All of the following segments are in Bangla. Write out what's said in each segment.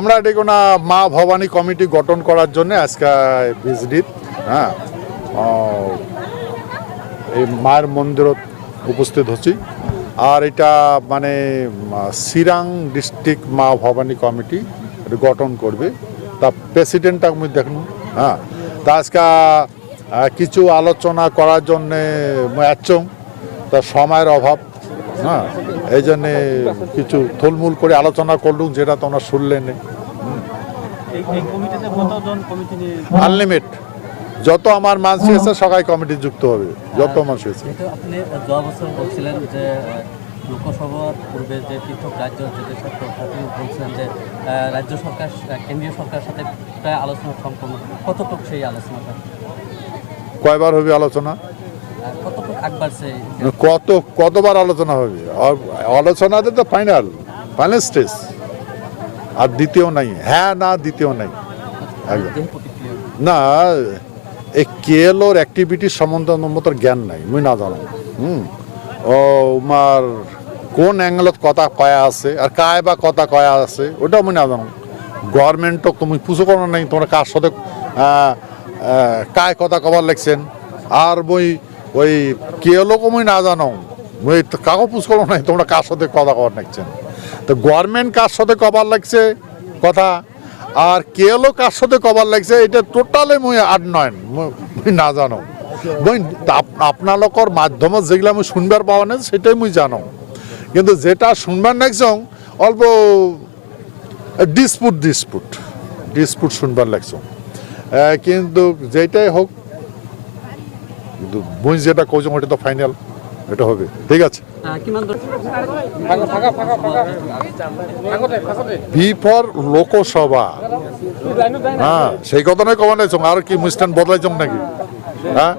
আমরা এটি কোনো মা ভবানী কমিটি গঠন করার জন্য আজকে ভিজিট হ্যাঁ এই মায়ের মন্দিরত উপস্থিত হচ্ছি। আর এটা মানে চিরাং ডিস্ট্রিক্ট মা ভবানী কমিটি গঠন করবে, তা প্রেসিডেন্টটা আমি দেখুন। হ্যাঁ, তা আজকে কিছু আলোচনা করার জন্যে আসছং, তা সময়ের অভাব। হ্যাঁ, এই জন্যে কিছু থুলমূল করে আলোচনা করলুম, যেটা তোমরা শুনলেন। আনলিমিট যত আমার মানুষ এসে সবাই কমিটি যুক্ত হবে, যত মানুষ এসে। আপনি যাওয়া বছর বলছিলেন যে লোকসভার পূর্বে যে পৃথক রাজ্য যেতে আপনি বলছিলেন যে রাজ্য সরকার কেন্দ্রীয় সরকারের সাথে প্রায় আলোচনা সম্পন্ন, কতটুকু সেই আলোচনাটা? কয়বার হবে আলোচনা? কতটুকু আগবাড়ছে? কতবার আলোচনা হবে? আলোচনাতে তো ফাইনাল স্টেজ, আর দ্বিতীয় নাই। হ্যাঁ না, দ্বিতীয় নাই। না, এই KLOর অ্যাক্টিভিটির সম্বন্ধে মতো জ্ঞান নাই, মুই না জানো। ও আমার কোন অ্যাঙ্গেলত কথা কয়া আছে আর কায় বা কথা কয়া আছে ওটাও মুই না জানো। গভর্নমেন্টও তুমি পুজো করো নাই, তোমরা কার সাথে কায় কথা কবার লাগছেন। আর মই ওই KLOকে মুই না জানো, মুই কাকও পুজ করো নাই, তোমরা কার সাথে কথা কবার লাগছেন। তো গভর্নমেন্ট কার সাথে কবার লাগছে কথা, আর KLO কার সাথে কবার লাগছে, এটা টোটালি মুই আনয়ন, মুই না জানো। মুই আপনালোকর মাধ্যমে যেগুলো আমি শুনবার পাওয়া না সেটাই মুই জানো, কিন্তু যেটা শুনবার লাগছ অল্প ডিসপুট শুনবার লাগছ। কিন্তু যেটাই হোক, কিন্তু মুই যেটা কইছ ওটা তো ফাইনাল, এটা হবে। ঠিক আছে। বিফর লোকসভা, হ্যাঁ সেই কথা নয় কমা নাইছ। আর কি মুস্টান বদলাইছ নাকি? হ্যাঁ,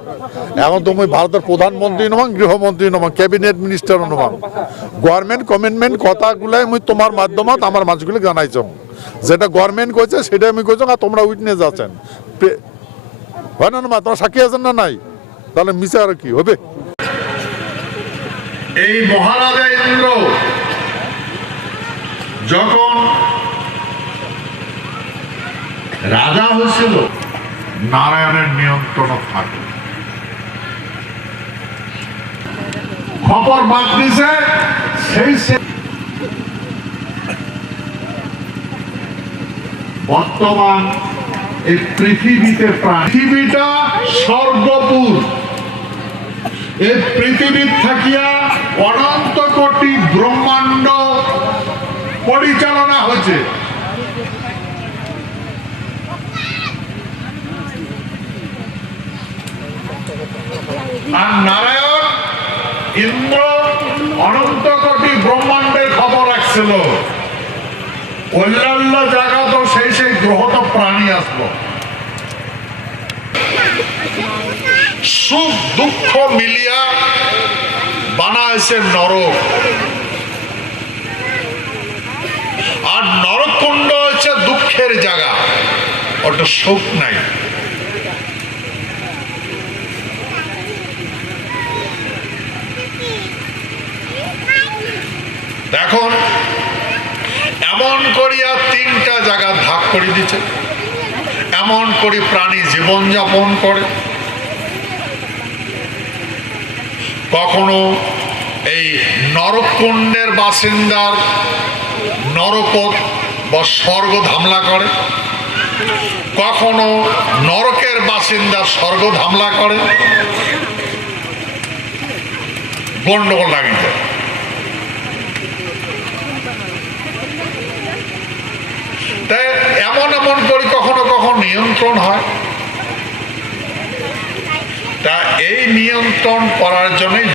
এখন তুমি ভারতের প্রধানমন্ত্রী নমাং, গৃহমন্ত্রী নমাং, ক্যাবিনেট মিনিস্টার নমাং। গভর্নমেন্ট কমিটমেন্ট কথাগুলাই মুই তোমার মাধ্যমত আমার মানুষগুলি জানাইছ। যেটা গভর্নমেন্ট কইছে সেটা আমি কইছ, আর তোমরা উইটনেস আছেন, হয় না? তোমরা সাক্ষী আছেন না নাই? তাহলে মিশে আর কি হবে? এই মহারাজা ইন্দ্র যখন রাজা হয়েছিল, নারায়ণের নিয়ন্ত্রণ থাকে। খবর বাদ দিছে সেই বর্তমান এই পৃথিবীতে পৃথিবীটা স্বর্গপুর। এই পৃথিবীর থাকিয়া অনন্ত কোটি ব্রহ্মাণ্ড পরিচালনা হয়েছে। আর নারায়ণ ইন্দ্র অনন্ত কোটি ব্রহ্মাণ্ডের খবর রাখছিল। অন্যান্য জায়গা তো সেই গ্রহত প্রাণী আসলো, সুখ দুঃখ মিলিয়া বানাইছে নরক। আর নরকুণ্ড হচ্ছে দুঃখের জায়গা, ওটা সুখ নাই। দেখুন, এমন করিয়া তিনটা জায়গা ভাগ করে দিচ্ছে, এমন করে প্রাণী জীবন যাপন করে। কখনো এই নরকুণ্ডের বাসিন্দার নরকত বা স্বর্গ ধামলা করে, কখনো নরকের বাসিন্দার স্বর্গ ধামলা করে, গন্ডগোল লাগে যায়। তাই এমন করে কখনো কখনো নিয়ন্ত্রণ হয়। তা এই নিয়ন্ত্রণ করার জন্য